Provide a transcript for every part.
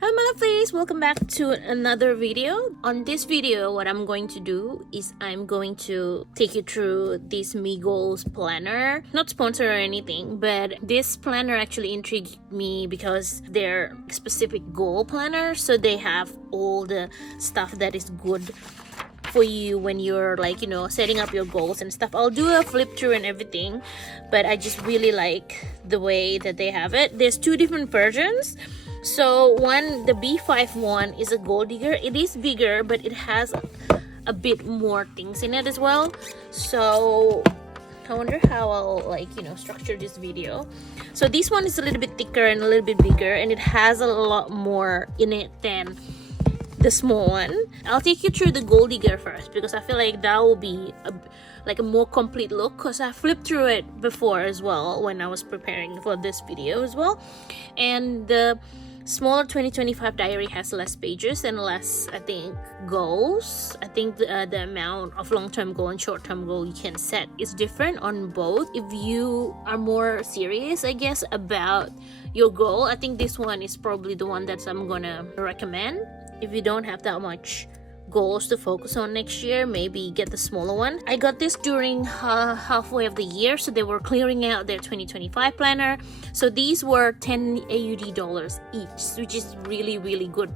Hello my lovelies, welcome back to another video. On this video, what I'm going to do is I'm going to take you through this MiGoals planner. Not sponsored or anything, but this planner actually intrigued me because they're specific goal planner, so they have all the stuff that is good for you when you're setting up your goals and stuff. I'll do a flip through and everything, but I just really like the way that they have it. There's two different versions. So one, the B5 one, is a goal digger. It is bigger, but it has a bit more things in it as well. So I wonder how I'll structure this video. So this one is a little bit thicker and a little bit bigger, and it has a lot more in it than the small one. I'll take you through the goal digger first because I feel like that will be a more complete look, because I flipped through it before as well when I was preparing for this video as well. And the smaller 2025 diary has less pages and less, I think, goals. I think the amount of long-term goal and short-term goal you can set is different on both. If you are more serious, I guess, about your goal, I think this one is probably the one that I'm gonna recommend. If you don't have that much goals to focus on next year, maybe get the smaller one. I got this during halfway of the year, so they were clearing out their 2025 planner. So these were 10 AUD dollars each, which is really good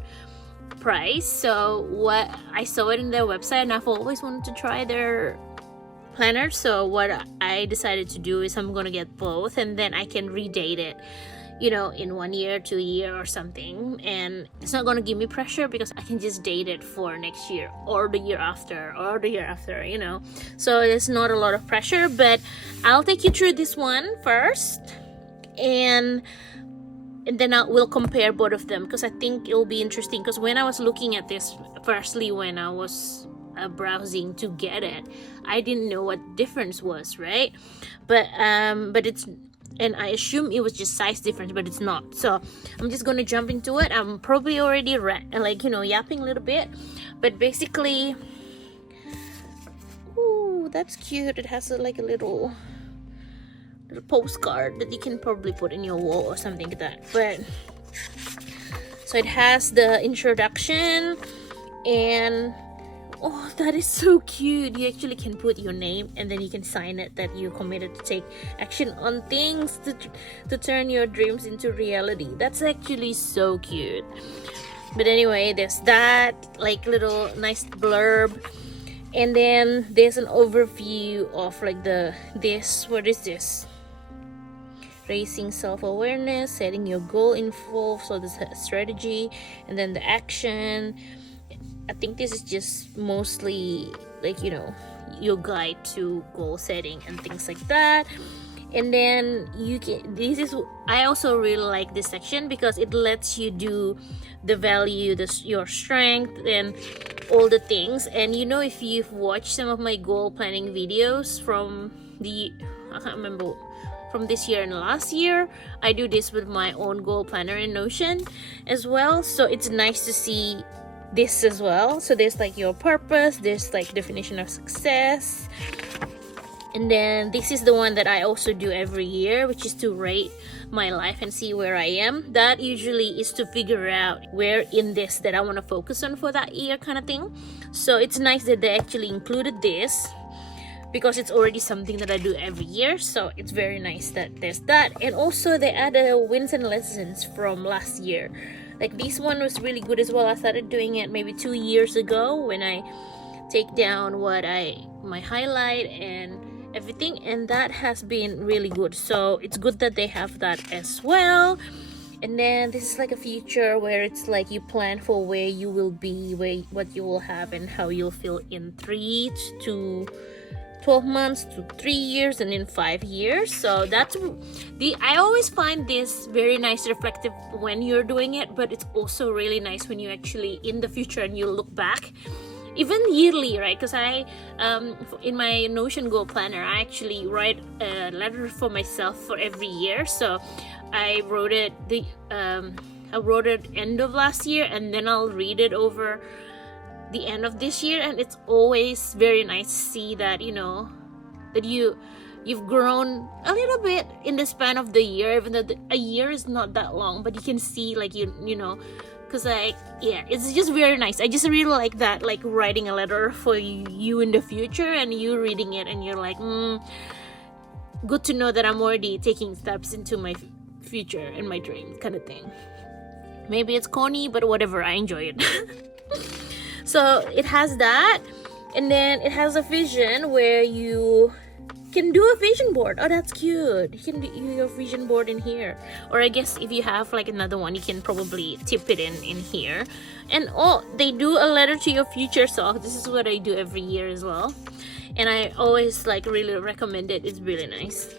price. So what I saw it in their website, and I've always wanted to try their planner. So what I decided to do is I'm gonna get both, and then I can redate it, in 1 year, 2 year or something, and it's not going to give me pressure because I can just date it for next year or the year after or the year after, so it's not a lot of pressure. But I'll take you through this one first, and then we'll compare both of them, because I think it'll be interesting. Because when I was looking at this, firstly, when I was browsing to get it, I didn't know what difference was, right? But it's, and I assume it was just size difference, but it's not. So I'm just gonna jump into it. I'm probably already yapping a little bit, but basically, ooh, that's cute. It has a little postcard that you can probably put in your wall or something like that. But so it has the introduction, and oh, that is so cute. You actually can put your name, and then you can sign it that you committed to take action on things to turn your dreams into reality. That's actually so cute. But anyway, there's that little nice blurb, and then there's an overview of what is this? Raising self-awareness, setting your goal in full. So there's a strategy, and then the action. I think this is just mostly your guide to goal setting and things like that. And then I also really like this section because it lets you do the value, your strength, and all the things. And if you've watched some of my goal planning videos from I can't remember, from this year and last year, I do this with my own goal planner in Notion as well. So it's nice to see this as well. So there's your purpose, there's definition of success, and then this is the one that I also do every year, which is to rate my life and see where I am. That usually is to figure out where in this that I want to focus on for that year, kind of thing. So it's nice that they actually included this, because it's already something that I do every year. So it's very nice that there's that. And also they added wins and lessons from last year. This one was really good as well. I started doing it maybe 2 years ago when I take down my highlight and everything, and that has been really good. So it's good that they have that as well. And then this is a feature where it's you plan for where you will be, what you will have, and how you'll feel in 3 to 12 months to 3 years and in 5 years. So I always find this very nice, reflective when you're doing it, but it's also really nice when you actually in the future and you look back, even yearly, right? Because I in my Notion goal planner, I actually write a letter for myself for every year. So I wrote it end of last year, and then I'll read it over the end of this year, and it's always very nice to see that that you you've grown a little bit in the span of the year, even though a year is not that long, but you can see like you know, because like, yeah, it's just very nice. I just really like that, like writing a letter for you in the future and you reading it and you're like, good to know that I'm already taking steps into my future and my dream kind of thing. Maybe it's corny, but whatever, I enjoy it. So it has that, and then it has a vision where you can do a vision board. Oh, that's cute. You can do your vision board in here, or I guess if you have like another one, you can probably tip it in here. And oh, they do a letter to your future self. This is what I do every year as well, and I always like really recommend it. It's really nice.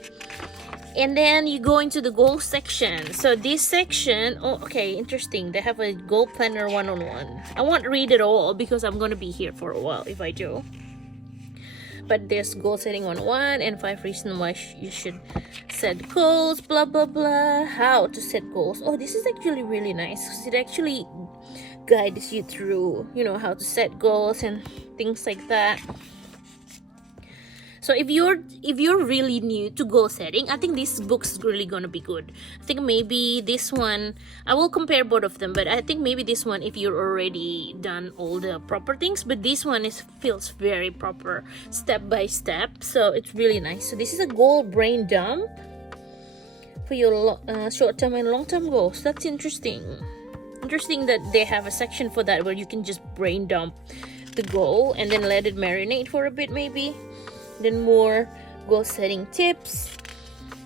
And then you go into the goal section. So this section, oh, okay, interesting. They have a goal planner 1-on-1. I won't read it all because I'm going to be here for a while if I do. But there's goal setting 1-on-1 and 5 reasons why you should set goals, blah, blah, blah. How to set goals. Oh, this is actually really nice because it actually guides you through, you know, how to set goals and things like that. So if you're really new to goal setting, I think this book's really gonna be good. I think maybe this one, I will compare both of them, but I think maybe this one if you're already done all the proper things, but this one feels very proper, step by step. So it's really nice. So this is a goal brain dump for your short-term and long-term goals. That's interesting. Interesting that they have a section for that where you can just brain dump the goal and then let it marinate for a bit maybe. Then more goal setting tips,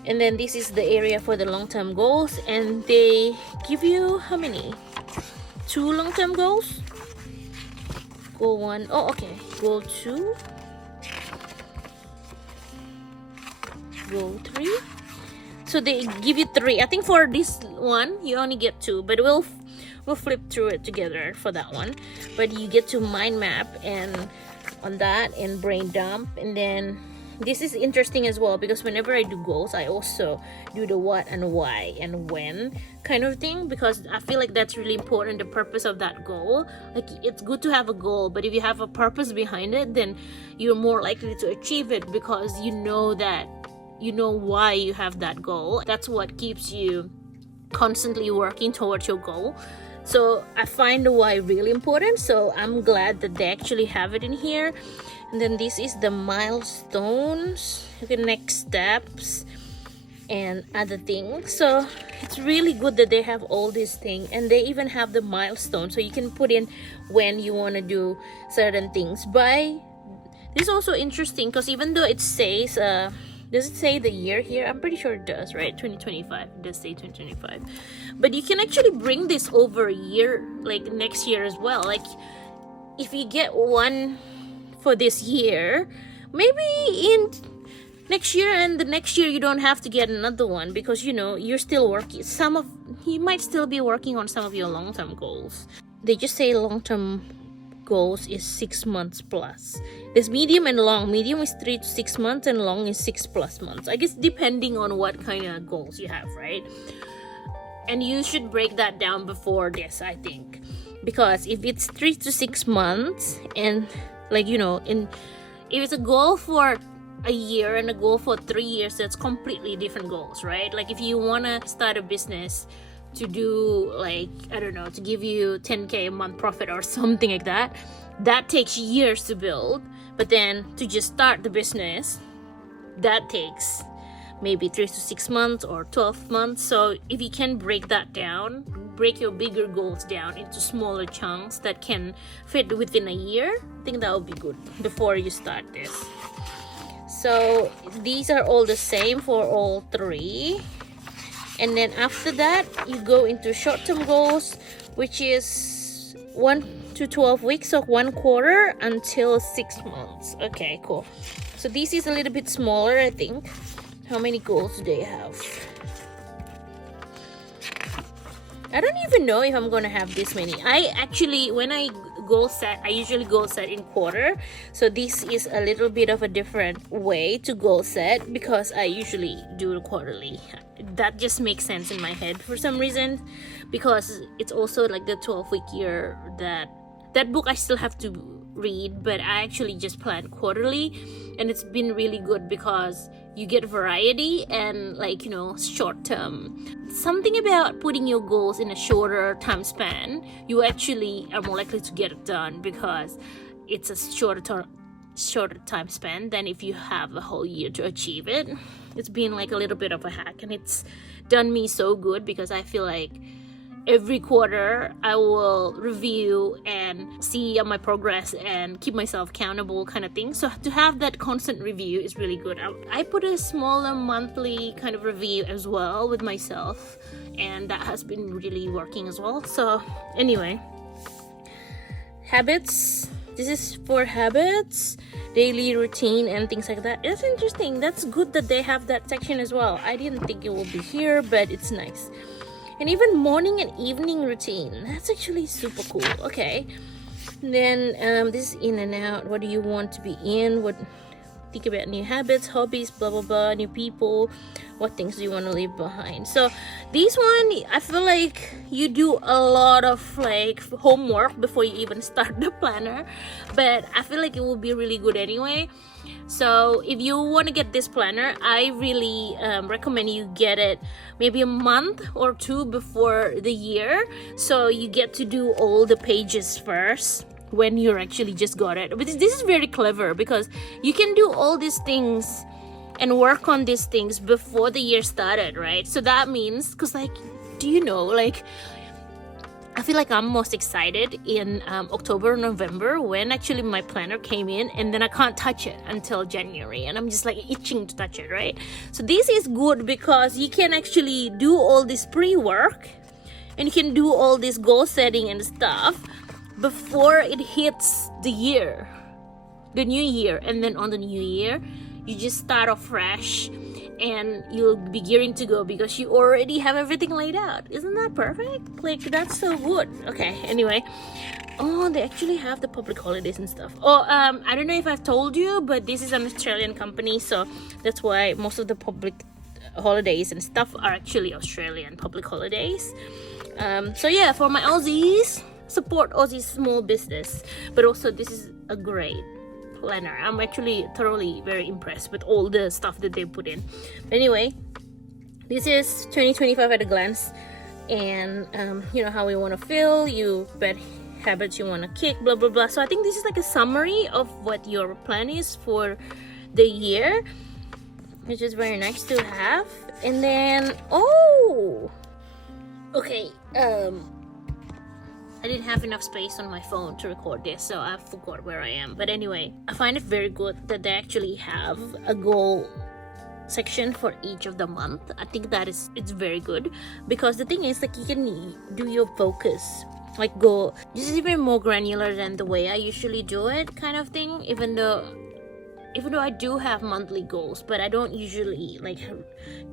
and then this is the area for the long-term goals, and they give you how many? 2 long-term goals. Goal 1, oh okay, goal 2, goal 3. So they give you 3. I think for this one you only get 2, but we'll flip through it together for that one. But you get to mind map and on that and brain dump. And then this is interesting as well because whenever I do goals, I also do the what and why and when kind of thing, because I feel like that's really important, the purpose of that goal. Like, it's good to have a goal, but if you have a purpose behind it, then you're more likely to achieve it because you know why you have that goal. That's what keeps you constantly working towards your goal. So I find the why really important, so I'm glad that they actually have it in here. And then this is the milestones, the next steps and other things. So it's really good that they have all these things, and they even have the milestones, so you can put in when you want to do certain things. This is also interesting because even though it says does it say the year here? I'm pretty sure it does, right? 2025. It does say 2025. But you can actually bring this over a year, like next year as well. Like, if you get one for this year, maybe in next year and the next year you don't have to get another one because, you know, you're still working. You might still be working on some of your long-term goals. They just say long-term goals is 6 months plus. There's medium and long. Medium is 3 to 6 months and long is 6+ months. I guess depending on what kind of goals you have, right? And you should break that down before this, I think, because if it's 3 to 6 months and like, you know, if it's a goal for a year and a goal for 3 years, that's completely different goals, right? Like, if you want to start a business to do, like, I don't know, to give you 10K a month profit or something like that, that takes years to build. But then to just start the business, that takes maybe 3 to 6 months or 12 months. So if you can break that down, break your bigger goals down into smaller chunks that can fit within a year, I think that would be good before you start this. So these are all the same for all 3. And then after that, you go into short-term goals, which is 1 to 12 weeks, so 1 quarter until 6 months. Okay, cool. So this is a little bit smaller, I think. How many goals do they have? I don't even know if I'm gonna have this many. When I goal set, I usually goal set in quarter. So this is a little bit of a different way to goal set because I usually do it quarterly. That just makes sense in my head for some reason, because it's also like the 12-week year. That book I still have to read, but I actually just plan quarterly, and it's been really good because you get variety and like, you know, short term. Something about putting your goals in a shorter time span, you actually are more likely to get it done because it's a shorter time span than if you have a whole year to achieve it. It's been like a little bit of a hack, and it's done me so good because I feel like every quarter I will review and see my progress and keep myself accountable kind of thing. So to have that constant review is really good. I put a smaller monthly kind of review as well with myself, and that has been really working as well. So anyway, habits. This is for habits, daily routine, and things like that. It's interesting. That's good that they have that section as well. I didn't think it would be here, but it's nice. And even morning and evening routine. That's actually super cool. Okay. And then this is in and out. What do you want to be in? What think about new habits, hobbies, blah blah blah, new people, what things do you want to leave behind. So this one, I feel like you do a lot of like homework before you even start the planner, but I feel like it will be really good anyway. So if you want to get this planner, I really recommend you get it maybe a month or two before the year, so you get to do all the pages first when you're actually just got it. But this is very clever because you can do all these things and work on these things before the year started, right? So that means, because like, do you know, like, I feel like I'm most excited in October, November, when actually my planner came in, and then I can't touch it until January, and I'm just like itching to touch it, right? So this is good because you can actually do all this pre-work and you can do all this goal setting and stuff before it hits the new year. And then on the new year, you just start off fresh and you'll be gearing to go because you already have everything laid out. Isn't that perfect? Like, that's so good. Okay, anyway. Oh, they actually have the public holidays and stuff. Oh, I don't know if I've told you, but this is an Australian company, so that's why most of the public holidays and stuff are actually Australian public holidays. So yeah, for my Aussies, support Aussie small business. But also, this is a great planner. I'm actually thoroughly very impressed with all the stuff that they put in. But anyway, this is 2025 at a glance, and you know how we want to feel, you bad habits you want to kick, blah blah blah. So I think this is like a summary of what your plan is for the year, which is very nice to have. And then okay, I didn't have enough space on my phone to record this, so I forgot where I am. But anyway, I find it very good that they actually have a goal section for each of the month. I think that it's very good, because the thing is, like, you can do your focus, like go, this is even more granular than the way I usually do it kind of thing, even though I do have monthly goals, but I don't usually like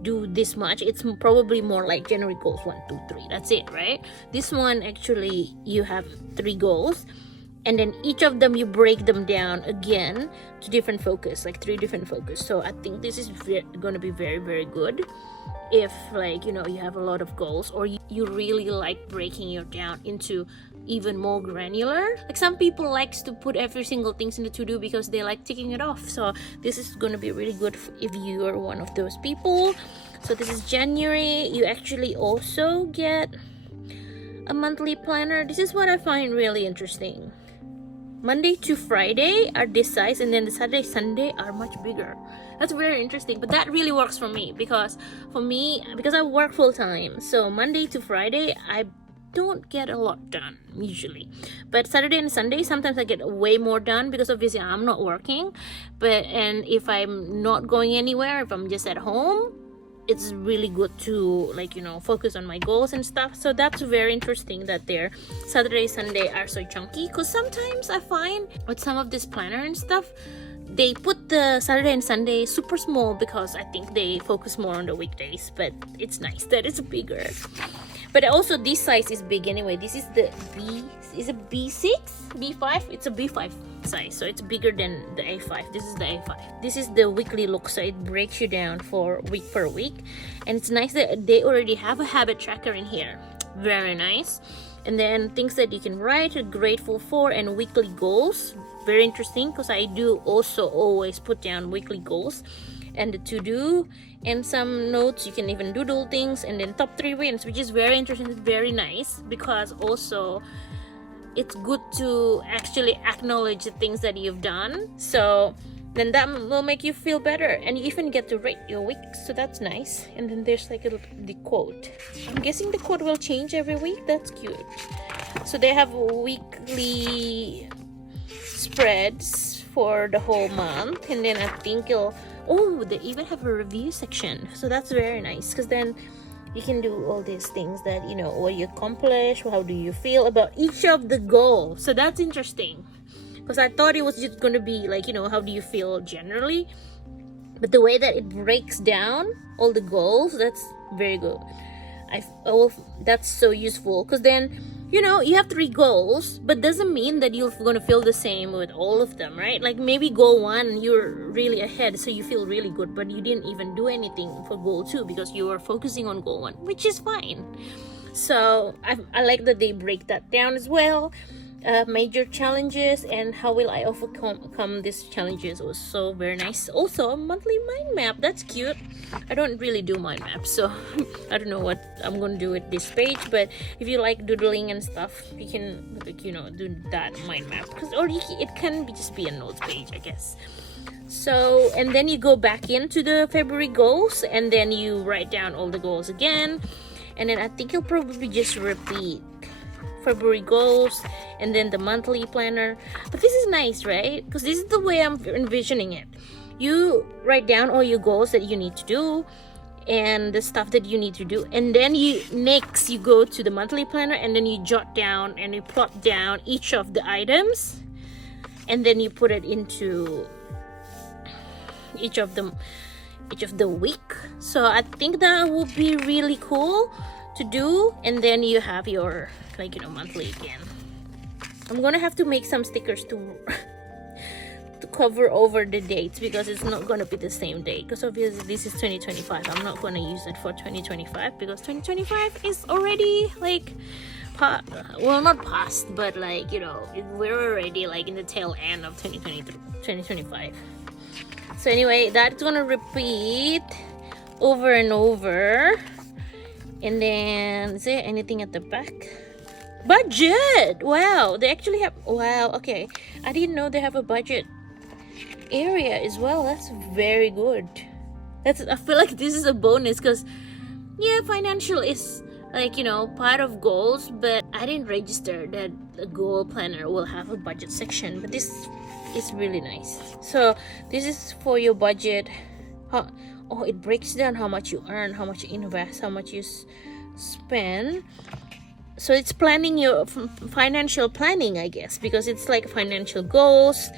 do this much. It's probably more like January goals 1, 2, 3. That's it, right? This one, actually, you have 3 goals, and then each of them you break them down again to different focus, like 3 different focus. So I think this is going to be very, very good if, like, you know, you have a lot of goals, or you really like breaking it down into even more granular. Like, some people likes to put every single things in the to-do because they like ticking it off. So this is going to be really good if you are one of those people. So this is January. You actually also get a monthly planner. This is what I find really interesting. Monday to Friday are this size, and then the Saturday, Sunday are much bigger. That's very interesting, but that really works for me because I work full time. So Monday to Friday, I don't get a lot done usually, but Saturday and Sunday sometimes I get way more done because obviously I'm not working. And if I'm not going anywhere, if I'm just at home, it's really good to, like, you know, focus on my goals and stuff. So that's very interesting that their Saturday, Sunday are so chunky, because sometimes I find with some of this planner and stuff, they put the Saturday and Sunday super small because I think they focus more on the weekdays. But it's nice that it's bigger. But also, this size is big anyway. This is the is it B6? B5? It's a B5 size, so it's bigger than the A5. This is the A5. This is the weekly look, so it breaks you down for week per week. And it's nice that they already have a habit tracker in here. Very nice. And then things that you can write, grateful for, and weekly goals. Very interesting, because I do also always put down weekly goals. and the to-do and some notes. You can even doodle things, and then top 3 wins, which is very interesting, very nice, because also it's good to actually acknowledge the things that you've done. So then that will make you feel better, and you even get to rate your week, so that's nice. And then there's like the quote. I'm guessing the quote will change every week. That's cute. So they have weekly spreads for the whole month, and then I think they even have a review section, so that's very nice, because then you can do all these things that, what you accomplish, how do you feel about each of the goals. So that's interesting, because I thought it was just going to be like, how do you feel generally, but the way that it breaks down all the goals, that's very good. That's so useful, because then you have 3 goals, but doesn't mean that you're gonna feel the same with all of them, right? Like maybe goal 1 you're really ahead, so you feel really good, but you didn't even do anything for goal 2 because you were focusing on goal 1, which is fine. So I like that they break that down as well. Major challenges and how will I overcome these challenges was so very nice. Also a monthly mind map, that's cute. I don't really do mind maps, so I don't know what I'm gonna do with this page, but if you like doodling and stuff, you can do that mind map, it can just be a notes page, I guess. So, and then you go back into the February goals, and then you write down all the goals again, and then I think you'll probably just repeat February goals and then the monthly planner. But this is nice, right? Because this is the way I'm envisioning it. You write down all your goals that you need to do and the stuff that you need to do, and then you go to the monthly planner, and then you jot down and you plot down each of the items, and then you put it into each of the week. So I think that would be really cool to do. And then you have your monthly again. I'm gonna have to make some stickers to cover over the dates, because it's not gonna be the same date, because obviously this is 2025. I'm not gonna use it for 2025 because 2025 is already not past, but we're already in the tail end of 2025. So anyway, that's gonna repeat over and over. And then is there anything at the back? Budget! Wow, they actually have, okay, I didn't know they have a budget area as well. That's very good. I feel like this is a bonus, because financial is part of goals, but I didn't register that the goal planner will have a budget section. But this is really nice. So this is for your budget. It breaks down how much you earn, how much you invest, how much you spend. So it's planning your financial planning, I guess, because it's like financial goals.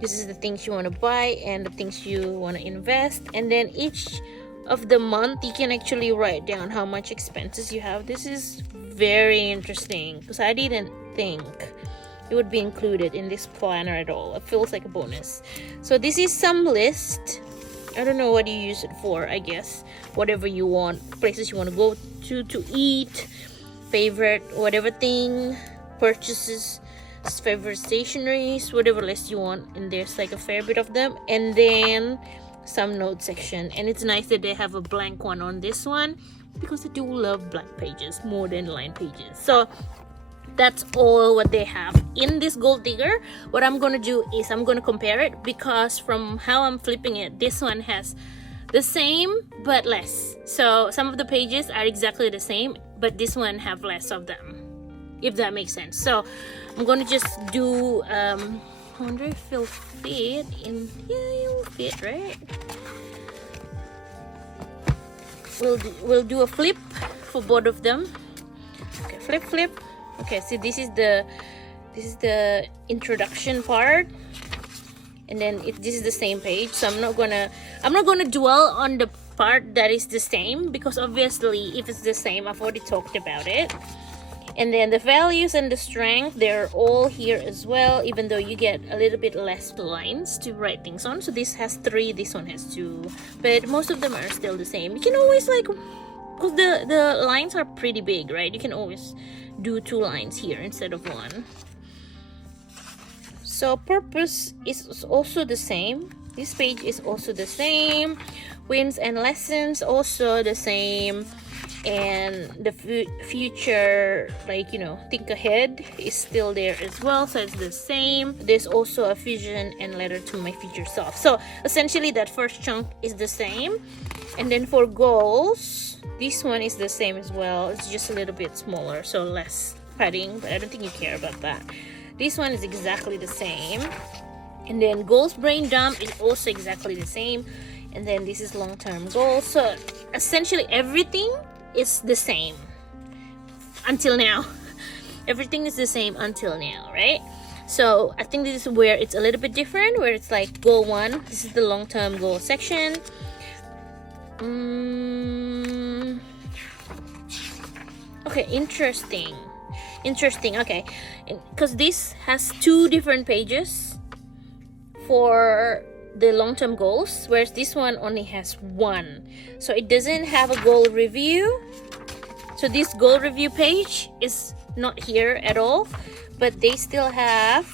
This is the things you want to buy and the things you want to invest, and then each of the month you can actually write down how much expenses you have. This is very interesting, because I didn't think it would be included in this planner at all. It feels like a bonus. So this is some list. I don't know what you use it for. I guess whatever you want, places you want to go to eat, favorite whatever thing, purchases, favorite stationaries, whatever list you want, and there's a fair bit of them. And then some note section, and it's nice that they have a blank one on this one, because I do love blank pages more than line pages. So that's all what they have in this gold digger. What I'm gonna do is I'm gonna compare it, because from how I'm flipping it, this one has the same but less. So some of the pages are exactly the same, but this one have less of them, if that makes sense. So I'm gonna just do I wonder if it'll fit in. Yeah, it will fit, right? We'll do a flip for both of them. Okay, flip. Okay, see, this is the introduction part, and then this is the same page. So I'm not gonna dwell on the part that is the same, because obviously if it's the same, I've already talked about it. And then the values and the strength, they're all here as well, even though you get a little bit less lines to write things on. So this has 3, this one has 2, but most of them are still the same. You can always because the lines are pretty big, right? You can always do 2 lines here instead of 1. So purpose is also the same. This page is also the same. Wins and lessons also the same. And the future, like, you know, think ahead is still there as well, so it's the same. There's also a vision and letter to my future self. So essentially that first chunk is the same. And then for goals, this one is the same as well. It's just a little bit smaller, so less padding, but I don't think you care about that. This one is exactly the same. And then goals brain dump is also exactly the same. And then this is long-term goals. So essentially everything is the same until now. Everything is the same until now, right? So I think this is where it's a little bit different, where it's like goal 1, this is the long-term goal section. Okay, interesting. Okay, because this has 2 different pages for the long-term goals, whereas this one only has 1. So it doesn't have a goal review. So this goal review page is not here at all, but they still have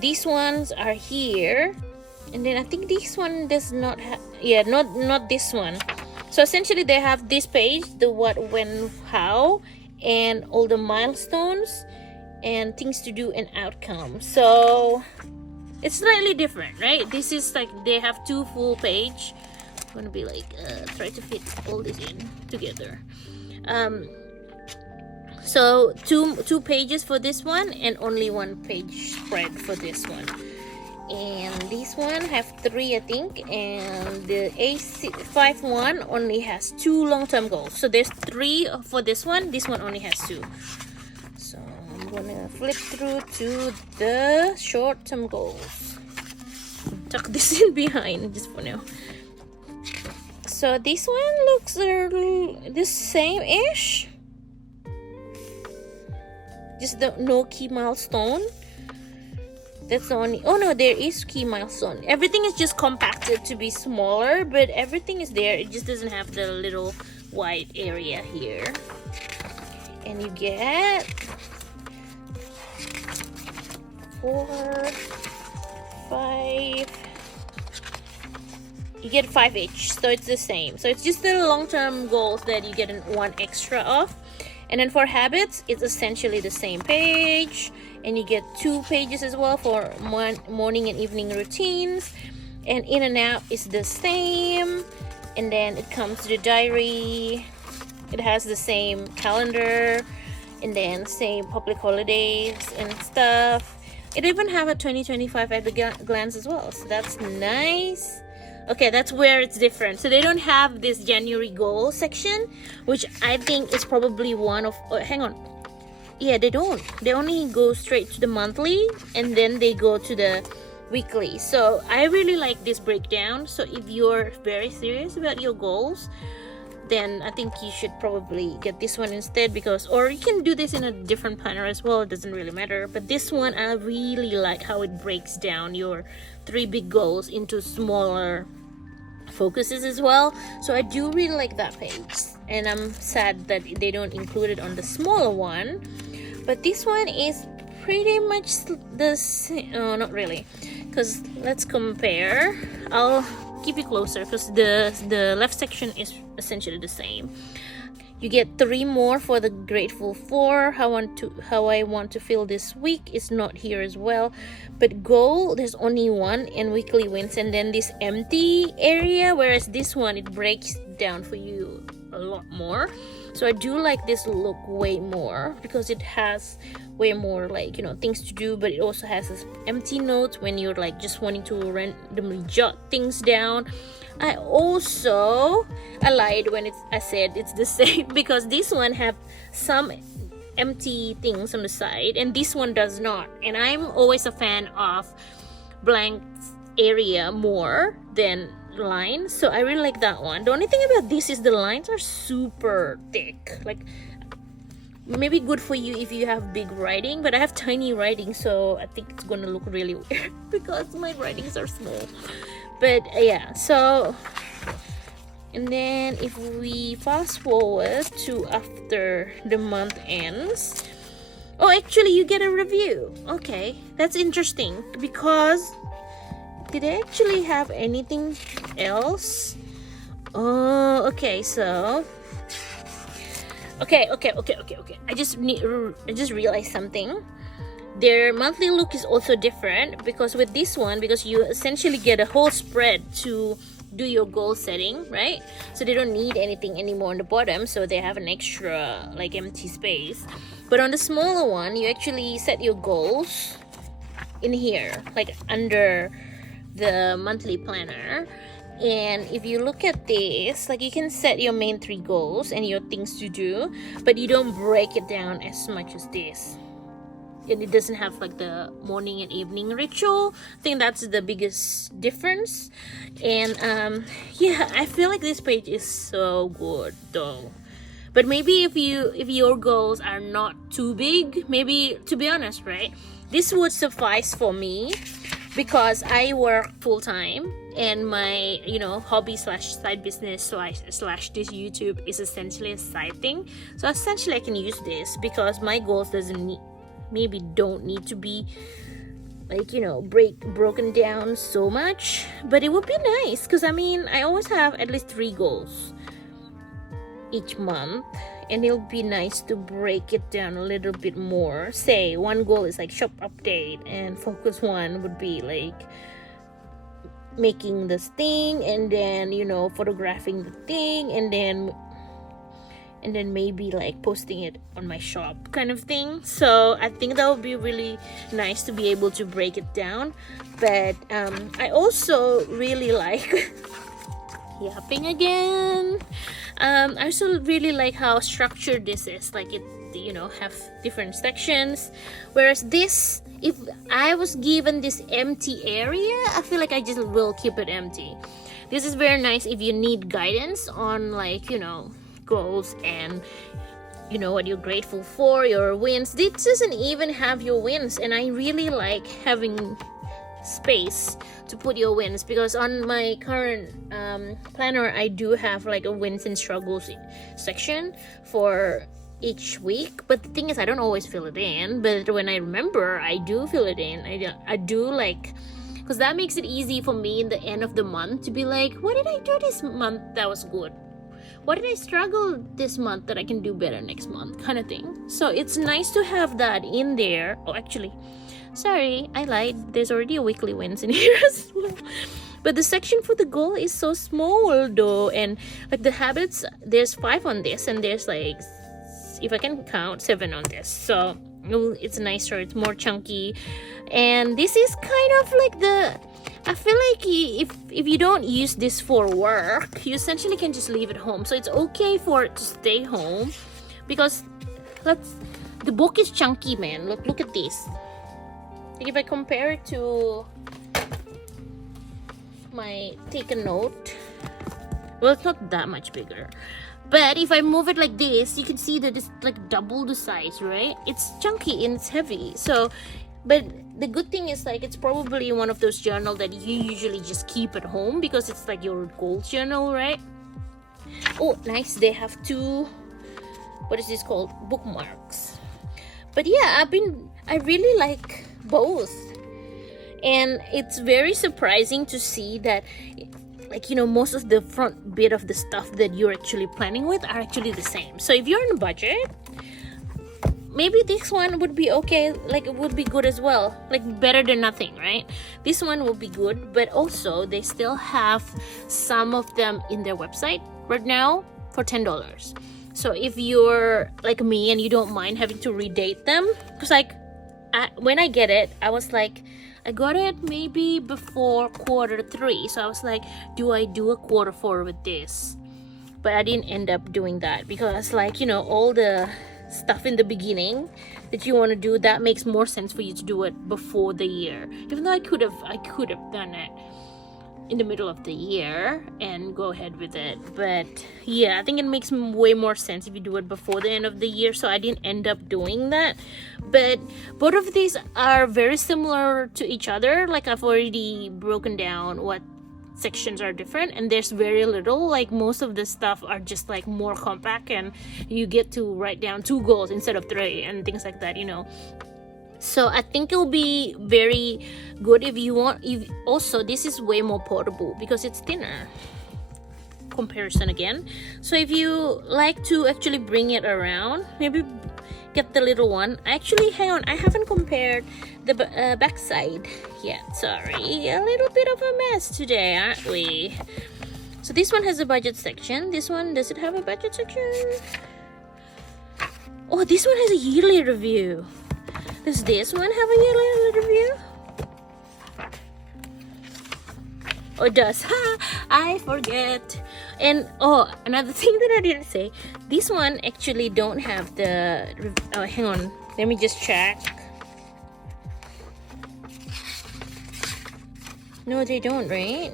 these ones are here. And then I think this one does not have, yeah, not this one. So essentially they have this page, the what, when, how, and all the milestones and things to do and outcomes. So it's slightly different, right? This is like they have 2 full page. I'm gonna be like try to fit all this in together. So two pages for this one and only 1 page spread for this one. And this one have 3, I think, and the A5 one only has 2 long-term goals. So there's 3 for this one only has 2. So I'm gonna flip through to the short-term goals. Tuck this in behind just for now. So this one looks the same-ish. Just the no key milestone. That's the only, oh no, there is key milestone. Everything is just compacted to be smaller, but everything is there. It just doesn't have the little white area here. And you get 4, 5. You get 5 each, so it's the same. So it's just the long-term goals that you get 1 extra of. And then for habits, it's essentially the same page. And you get 2 pages as well for morning and evening routines. And in and out is the same. And then it comes to the diary. It has the same calendar. And then same public holidays and stuff. It even have a 2025 at a glance as well. So that's nice. Okay, that's where it's different. So they don't have this January goal section, which I think is probably one of, oh, hang on. Yeah, they don't. They only go straight to the monthly and then they go to the weekly. So I really like this breakdown. So if you're very serious about your goals, then I think you should probably get this one instead, because, or you can do this in a different planner as well. It doesn't really matter. But this one, I really like how it breaks down your 3 big goals into smaller focuses as well. So I do really like that page, and I'm sad that they don't include it on the smaller one. But this one is pretty much the same. Oh, not really, because let's compare. I'll keep it closer because the left section is essentially the same. You get 3 more for the grateful for. How I want to feel this week is not here as well. But goal, there's only 1, and weekly wins, and then this empty area, whereas this one, it breaks down for you a lot more. So I do like this look way more because it has way more, like, you know, things to do, but it also has this empty notes when you're like just wanting to randomly jot things down. I lied when I said it's the same, because this one have some empty things on the side and this one does not. And I'm always a fan of blank area more than lines, so I really like that one. The only thing about this is the lines are super thick. Like, maybe good for you if you have big writing, but I have tiny writing, so I think it's gonna look really weird because my writings are small. But yeah, so, and then if we fast forward to after the month ends, Oh, actually, you get a review. Okay, that's interesting because did I actually have anything else? Oh, okay, so okay. I just realized something. Their monthly look is also different because with this one, because you essentially get a whole spread to do your goal setting, right? So they don't need anything anymore on the bottom, so they have an extra like empty space. But on the smaller one, you actually set your goals in here, like under the monthly planner. And if you look at this, like you can set your main 3 goals and your things to do, but you don't break it down as much as this. And it doesn't have like the morning and evening ritual. I think that's the biggest difference. And yeah, I feel like this page is so good though. But maybe if your goals are not too big, maybe, to be honest, right, this would suffice for me because I work full-time and my hobby slash side business slash this YouTube is essentially a side thing. So essentially I can use this because my goals don't need to be like broken down so much, but it would be nice because I always have at least 3 goals each month, and it'll be nice to break it down a little bit more. Say one goal is like shop update, and focus one would be like making this thing, and then photographing the thing, and then maybe like posting it on my shop kind of thing. So I think that would be really nice to be able to break it down. But I also really like yapping again. I also really like how structured this is, like it have different sections, whereas this, if I was given this empty area, I feel like I just will keep it empty. This is very nice if you need guidance on like goals and what you're grateful for, your wins. This doesn't even have your wins, and I really like having space to put your wins, because on my current planner I do have like a wins and struggles section for each week, but the thing is I don't always fill it in, but when I remember I do fill it in. I do like, because that makes it easy for me in the end of the month to be like, what did I do this month that was good? What did I struggle this month that I can do better next month, kind of thing. So it's nice to have that in there. Oh, actually, sorry, I lied. There's already a weekly wins in here as well. But the section for the goal is so small though. And like the habits, there's 5 on this, and there's like, if I can count, 7 on this. So it's nicer, it's more chunky. And this is kind of like I feel like if you don't use this for work, you essentially can just leave it home. So it's okay for it to stay home, because the book is chunky, man. Look at this. Like if I compare it to my take a note, well, it's not that much bigger, but if I move it like this, you can see that it's like double the size, right? It's chunky and it's heavy. So, but the good thing is like it's probably one of those journals that you usually just keep at home because it's like your goals journal, right? Oh, nice. They have 2, what is this called, bookmarks. But yeah, I really like both, and it's very surprising to see that like most of the front bit of the stuff that you're actually planning with are actually the same. So if you're on a budget, maybe this one would be okay, like it would be good as well, like better than nothing, right? This one will be good, but also they still have some of them in their website right now for $10. So if you're like me and you don't mind having to redate them, because like when I get it, I was like, I got it maybe before Q3, so I was like, do I do a Q4 with this? But I didn't end up doing that because like all the stuff in the beginning that you want to do, that makes more sense for you to do it before the year, even though I could have done it in the middle of the year and go ahead with it. But yeah, I think it makes way more sense if you do it before the end of the year, so I didn't end up doing that. But both of these are very similar to each other. Like I've already broken down what sections are different, and there's very little, like most of the stuff are just like more compact, and you get to write down 2 goals instead of 3 and things like that, you know. So I think it'll be very good if you want. If also, this is way more portable because it's thinner comparison again. So if you like to actually bring it around, maybe get the little one. Actually, hang on, I haven't compared the back side yet. Sorry, a little bit of a mess today, aren't we? So this one has a budget section. This one, does it have a budget section? Oh, this one has a yearly review. Does this one have a yearly review? Oh, it does. I forget. And oh, another thing that I didn't say, this one actually don't have the hang on, let me just check. No, they don't, right?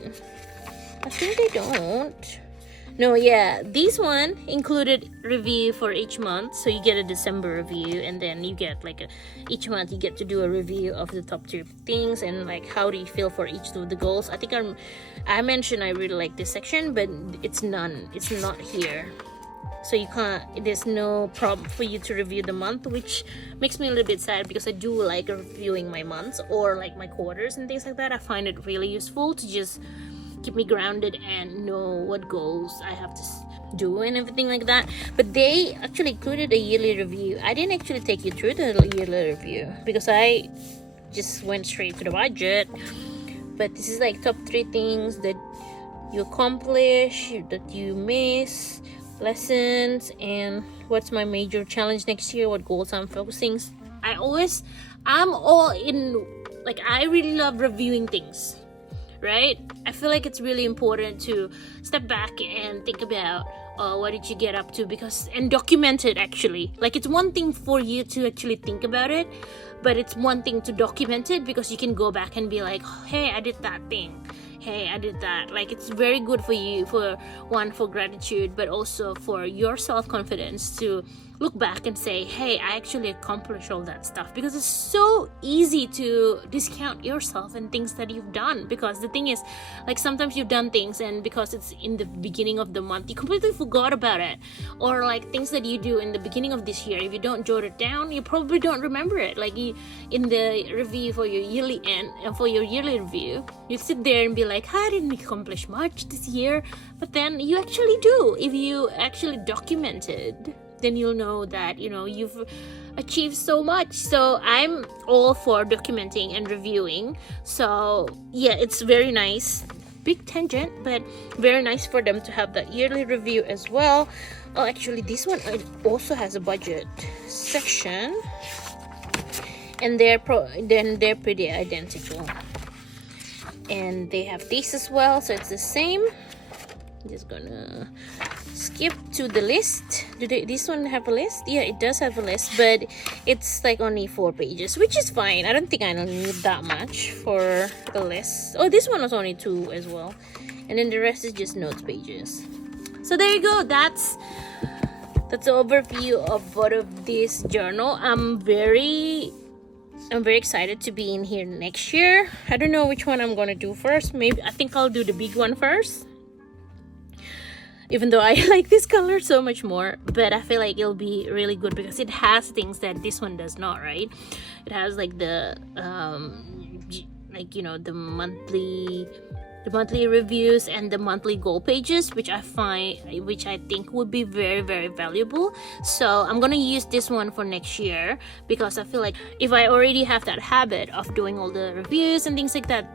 I think they don't. No, yeah, this one included review for each month, so you get a December review, and then you get like each month you get to do a review of the top 3 things and like how do you feel for each of the goals. I think I mentioned I really like this section, but it's not here, so you can't. There's no problem for you to review the month, which makes me a little bit sad because I do like reviewing my months or like my quarters and things like that. I find it really useful to just keep me grounded and know what goals I have to do and everything like that. But they actually included a yearly review. I didn't actually take you through the yearly review because I just went straight to the budget. But this is like top 3 things that you accomplish, that you miss, lessons, and what's my major challenge next year, what goals I'm focusing. I'm all in, like I really love reviewing things, right? I feel like it's really important to step back and think about what did you get up to, and document it actually. Like it's one thing for you to actually think about it, but it's one thing to document it because you can go back and be like, hey, I did that thing. Hey, I did that. Like it's very good for you, for gratitude, but also for your self-confidence to look back and say, hey, I actually accomplished all that stuff. Because it's so easy to discount yourself and things that you've done, because the thing is, like sometimes you've done things and because it's in the beginning of the month you completely forgot about it, or like things that you do in the beginning of this year, if you don't jot it down you probably don't remember it. Like in the review for your yearly review, you sit there and be like, I didn't accomplish much this year, but then you actually do. If you actually documented, then you'll know that you've achieved so much. So I'm all for documenting and reviewing. So yeah, it's very nice, big tangent, but very nice for them to have that yearly review as well. Oh, actually this one also has a budget section, and they're pretty identical, and they have this as well, so it's the same. Just gonna skip to the list. This one have a list? Yeah, it does have a list, but it's like only 4 pages, which is fine. I don't think I don't need that much for the list. Oh, this one was only 2 as well, and then the rest is just notes pages. So there you go. That's the overview of both of this journal. I'm very excited to be in here next year. I don't know which one I'm gonna do first. Maybe I think I'll do the big one first, even though I like this color so much more. But I feel like it'll be really good because it has things that this one does not, right? It has like the the monthly reviews and the monthly goal pages, which I think would be very, very valuable. So I'm gonna use this one for next year, because I feel like if I already have that habit of doing all the reviews and things like that,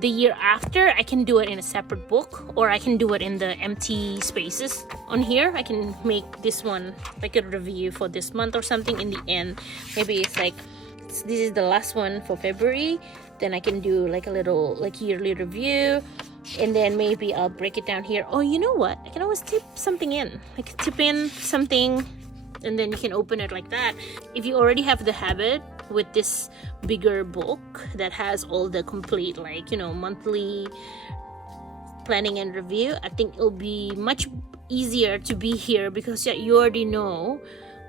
the year after I can do it in a separate book, or I can do it in the empty spaces on here. I can make this one like a review for this month or something in the end. Maybe it's like this is the last one for February, then I can do like a little like yearly review, and then maybe I'll break it down here. Oh, you know what, I can always tip something in, like tip in something, and then you can open it like that. If you already have the habit with this bigger book that has all the complete monthly planning and review, I think it'll be much easier to be here, because you already know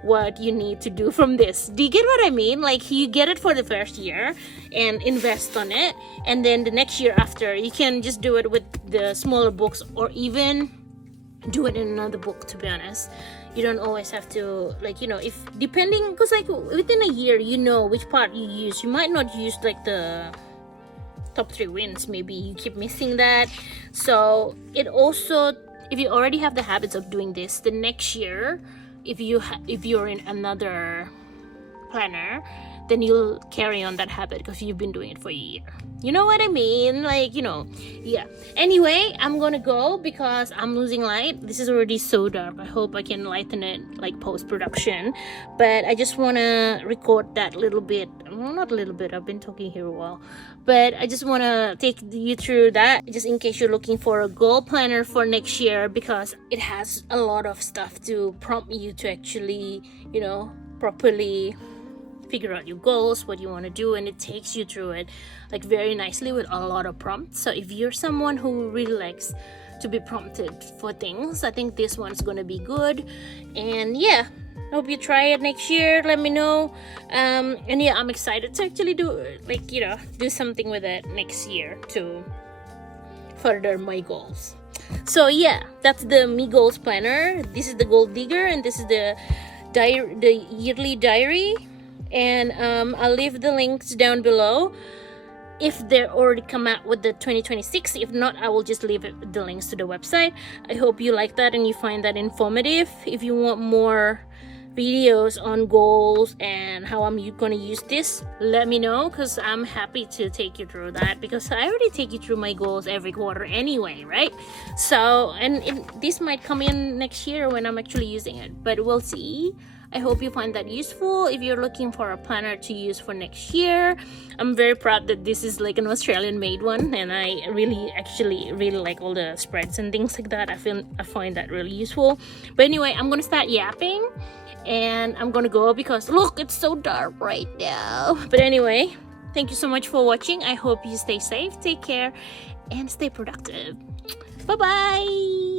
what you need to do from this. Do you get what I mean? Like, you get it for the first year and invest on it, and then the next year after you can just do it with the smaller books, or even do it in another book. To be honest, you don't always have to, like, you know, if depending, because like within a year you know which part you use. You might not use like the top 3 wins, maybe you keep missing that. So it also, if you already have the habits of doing this, the next year if you're in another planner, then you'll carry on that habit because you've been doing it for a year. You know what I mean? Like, you know, yeah. Anyway, I'm gonna go because I'm losing light. This is already so dark. I hope I can lighten it like post-production. But I just wanna record that little bit. Well, not a little bit, I've been talking here a while. But I just wanna take you through that just in case you're looking for a goal planner for next year, because it has a lot of stuff to prompt you to actually, you know, properly figure out your goals, what you want to do, and it takes you through it like very nicely with a lot of prompts. So if you're someone who really likes to be prompted for things, I think this one's gonna be good. And yeah, hope you try it next year. Let me know. And yeah, I'm excited to actually do, like, you know, do something with it next year to further my goals. So yeah, that's the MiGoals planner. This is the goal digger, and this is the yearly diary. And I'll leave the links down below if they're already come out with the 2026. If not, I will just leave the links to the website. I hope you like that and you find that informative. If you want more videos on goals and how I'm gonna use this, let me know, because I'm happy to take you through that, because I already take you through my goals every quarter anyway, right? So, and this might come in next year when I'm actually using it, but we'll see. I hope you find that useful. If you're looking for a planner to use for next year, I'm very proud that this is like an Australian made one, and I really like all the spreads and things like that. I find that really useful. But anyway, I'm gonna start yapping and I'm gonna go because look, it's so dark right now. But anyway, thank you so much for watching. I hope you stay safe, take care, and stay productive. Bye bye.